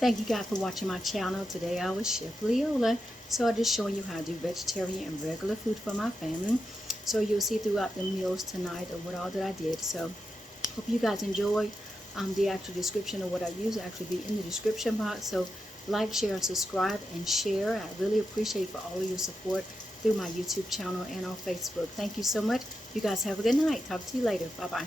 Thank you guys for watching my channel. Today I was Chef Leola. So I'm just showing you how to do vegetarian and regular food for my family. So you'll see throughout the meals tonight of what all that I did. So hope you guys enjoy. The actual description of what I use will actually be in the description box. So like, share, and subscribe and share. I really appreciate for all of your support through my YouTube channel and on Facebook. Thank you so much. You guys have a good night. Talk to you later. Bye-bye.